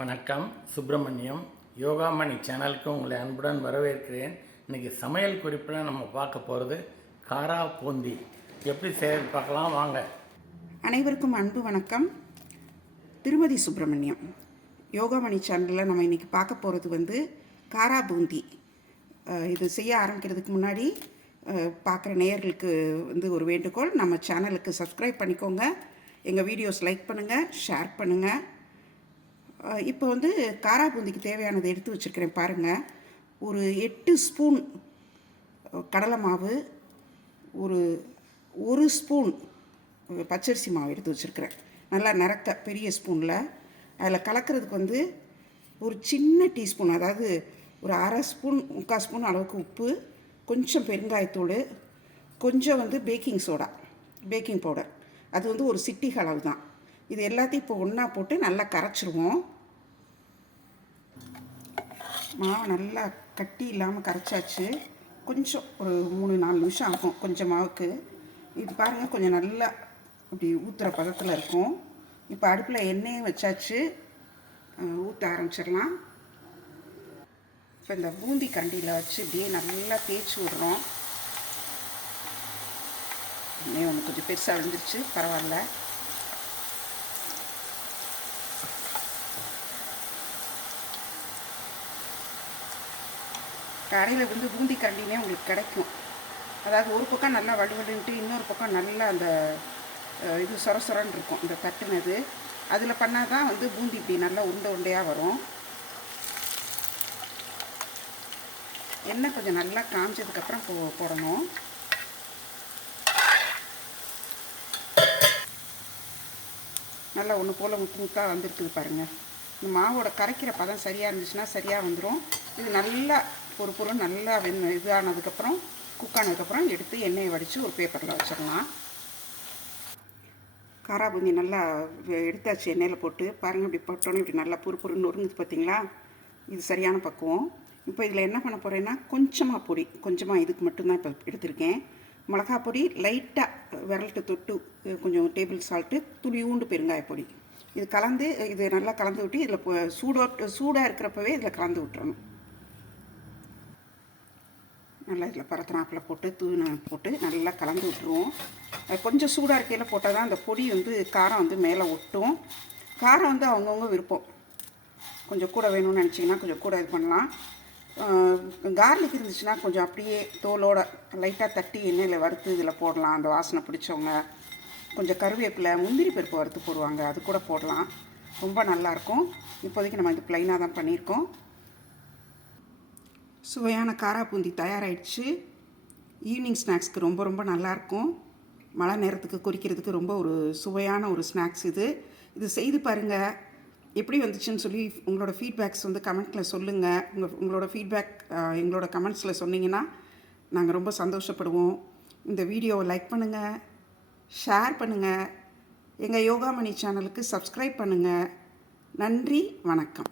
வணக்கம் சுப்பிரமணியம். யோகாமணி சேனலுக்கு உங்களை அன்புடன் வரவேற்கிறேன். இன்றைக்கி சமையல் குறிப்பில் நம்ம பார்க்க போகிறது காரா பூந்தி. எப்படி செய்ய பார்க்கலாம் வாங்க. அனைவருக்கும் அன்பு வணக்கம். திருமதி சுப்பிரமணியம். யோகாமணி சேனலில் நம்ம இன்றைக்கி பார்க்க போகிறது வந்து காரா பூந்தி. இது செய்ய ஆரம்பிக்கிறதுக்கு முன்னாடி பார்க்குற நேயர்களுக்கு வந்து ஒரு வேண்டுகோள். நம்ம சேனலுக்கு சப்ஸ்கிரைப் பண்ணிக்கோங்க. எங்கள் வீடியோஸ் லைக் பண்ணுங்கள் ஷேர் பண்ணுங்கள் இப்போ வந்து காரா பூந்திக்கு தேவையானதை எடுத்து வச்சுருக்கிறேன் பாருங்கள் ஒரு எட்டு ஸ்பூன் கடலை மாவு ஒரு ஒரு ஸ்பூன் பச்சரிசி மாவு எடுத்து வச்சுருக்கிறேன். நல்லா நிறக்க பெரிய ஸ்பூனில். அதில் கலக்கிறதுக்கு வந்து ஒரு சின்ன டீஸ்பூன் அதாவது ஒரு அரை ஸ்பூன் முக்கால் ஸ்பூன் அளவுக்கு உப்பு கொஞ்சம் பெருங்காயத்தூள் கொஞ்சம் வந்து பேக்கிங் சோடா பேக்கிங் பவுடர். அது வந்து ஒரு சிட்டிக அளவு தான் இது எல்லாத்தையும் இப்போ ஒன்றா போட்டு நல்லா கரைச்சிருவோம். மாவு நல்லா கட்டி இல்லாமல் கரைச்சாச்சு. கொஞ்சம் ஒரு மூணு நாலு நிமிஷம் ஆகும் கொஞ்சம் மாவுக்கு. இது பாருங்கள் கொஞ்சம் நல்லா இப்படி ஊற்றுற பதத்தில் இருக்கும். இப்போ அடுப்பில் எண்ணெயும் வச்சாச்சு. ஊற்ற ஆரம்பிச்சிடலாம். இப்போ இந்த பூந்தி கண்டியில் வச்சு இப்படியே நல்லா தேய்ச்சி விட்றோம். எண்ணெய் ஒன்று கொஞ்சம் பெருசாக விழுந்துருச்சு பரவாயில்ல. கடையில் வந்து பூந்தி கரண்டினே உங்களுக்கு கிடைக்கும். அதாவது ஒரு பக்கம் நல்லா வலுவலுன்ட்டு இன்னொரு பக்கம் நல்லா அந்த இது சொர சொரன்னு இருக்கும். இந்த தட்டுனது அதில் பண்ணால் தான் வந்து பூந்தி இப்படி நல்லா உருண்டை உருண்டையாக வரும். எண்ணெய் கொஞ்சம் நல்லா காமிச்சதுக்கப்புறம் போ போடணும். நல்லா ஒன்று போல் முத்து முத்தாக வந்திருக்குது பாருங்கள் இந்த மாவோட கரைக்கிற பதம் சரியாக இருந்துச்சுன்னா சரியாக வந்துடும் இது நல்லா பொறு பொறு நல்லா வெந் இதானதுக்கப்புறம் குக் ஆனதுக்கப்புறம் எடுத்து எண்ணெயை வடித்து ஒரு பேப்பரில் வச்சிடலாம். காரா பூந்தி நல்லா எடுத்தாச்சு எண்ணெயில் போட்டு. பாருங்கள் இப்படி போட்டோன்னே இப்படி நல்லா பொறு பொறுன்னு நொறுங்குது பார்த்தீங்களா இது சரியான பக்குவம். இப்போ இதில் என்ன பண்ண போகிறேன்னா கொஞ்சமாக பொடி கொஞ்சமாக இதுக்கு மட்டும்தான் இப்போ எடுத்திருக்கேன். மிளகா பொடி லைட்டாக விரல்ட்டு தொட்டு கொஞ்சம் டேபிள் சால்ட்டு துளியூண்டு பெருங்காய பொடி. இது கலந்து இது நல்லா கலந்து விட்டு இதில் சூடோ சூடாக இருக்கிறப்பவே இதில் கலந்து விட்டுறணும். நல்லா இதில் பரத்தனாப்பில் போட்டு தூண போட்டு நல்லா கலந்து விட்டுருவோம். கொஞ்சம் சூடாக இருக்கையில் போட்டால் தான் அந்த பொடி வந்து காரம் வந்து மேலே ஒட்டும். காரம் வந்து அவங்கவுங்க விருப்பம். கொஞ்சம் கூட வேணும்னு நினச்சிங்கன்னா கொஞ்சம் கூட இது பண்ணலாம். கார்லிக் இருந்துச்சுன்னா கொஞ்சம் அப்படியே தோலோட லைட்டாக தட்டி எண்ணெயில் வறுத்து இதில் போடலாம். அந்த வாசனை பிடிச்சவங்க. கொஞ்சம் கருவேப்பிலை முந்திரி பருப்பு வறுத்து போடுவாங்க. அது கூட போடலாம். ரொம்ப நல்லாயிருக்கும் இப்போதைக்கு நம்ம இது ப்ளைனாக தான் பண்ணியிருக்கோம். சுவையான காரா பூந்தி தயாராகிடுச்சு ஈவினிங் ஸ்நாக்ஸ்க்கு ரொம்ப ரொம்ப நல்லாயிருக்கும். மழை நேரத்துக்கு குறிக்கிறதுக்கு ரொம்ப ஒரு சுவையான ஒரு ஸ்நாக்ஸ் இது. இது செய்து பாருங்கள் எப்படி வந்துச்சுன்னு சொல்லி உங்களோட ஃபீட்பேக்ஸ் வந்து கமெண்ட்டில் சொல்லுங்கள் உங்கள் உங்களோட ஃபீட்பேக் எங்களோட கமெண்ட்ஸில் சொன்னீங்கன்னா நாங்கள் ரொம்ப சந்தோஷப்படுவோம். இந்த வீடியோவை லைக் பண்ணுங்கள் ஷேர் பண்ணுங்கள் எங்கள் யோகாமணி சேனலுக்கு சப்ஸ்கிரைப் பண்ணுங்கள் நன்றி வணக்கம்.